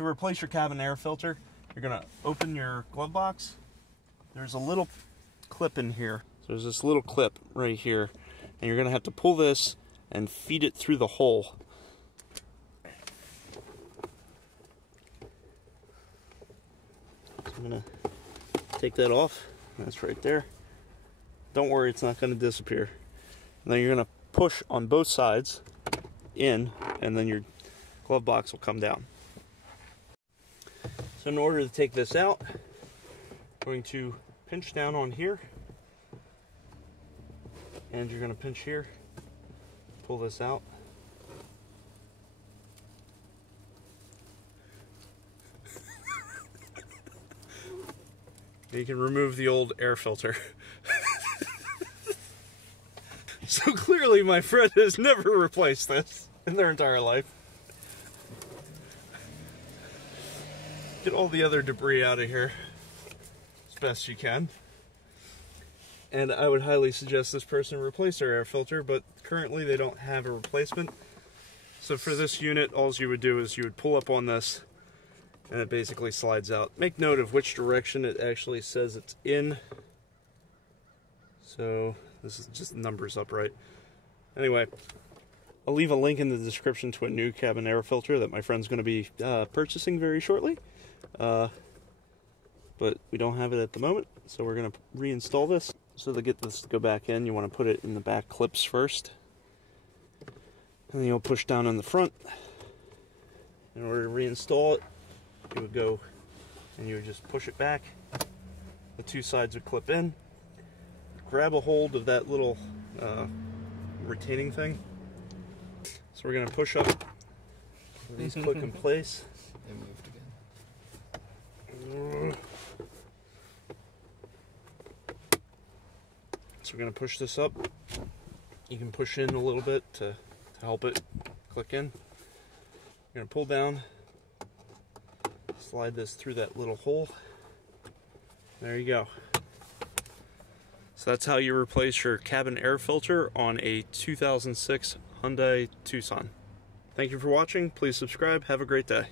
to replace your cabin air filter, you're going to open your glove box. There's a little clip in here. So there's this little clip right here, and you're going to have to pull this and feed it through the hole. So I'm going to take that off. That's right there. Don't worry, it's not going to disappear. And then you're going to push on both sides in, and then your glove box will come down. So in order to take this out, I'm going to pinch down on here, and you're going to pinch here, pull this out. You can remove the old air filter. So clearly my friend has never replaced this in their entire life. Get all the other debris out of here as best you can. And I would highly suggest this person replace their air filter, but currently they don't have a replacement. So for this unit, all you would do is you would pull up on this and it basically slides out. Make note of which direction it actually says it's in. So this is just numbers upright. Anyway, I'll leave a link in the description to a new cabin air filter that my friend's going to be purchasing very shortly. But we don't have it at the moment, so we're going to reinstall this. So to get this to go back in, you want to put it in the back clips first. And then you'll push down on the front. In order to reinstall it, you would go and you would just push it back. The two sides would clip in. Grab a hold of that little retaining thing. So we're going to push up. These click in place. They moved again. So we're going to push this up. You can push in a little bit to help it click in. You're going to pull down, slide this through that little hole. There you go. So that's how you replace your cabin air filter on a 2006 Hyundai Tucson. Thank you for watching. Please subscribe. Have a great day.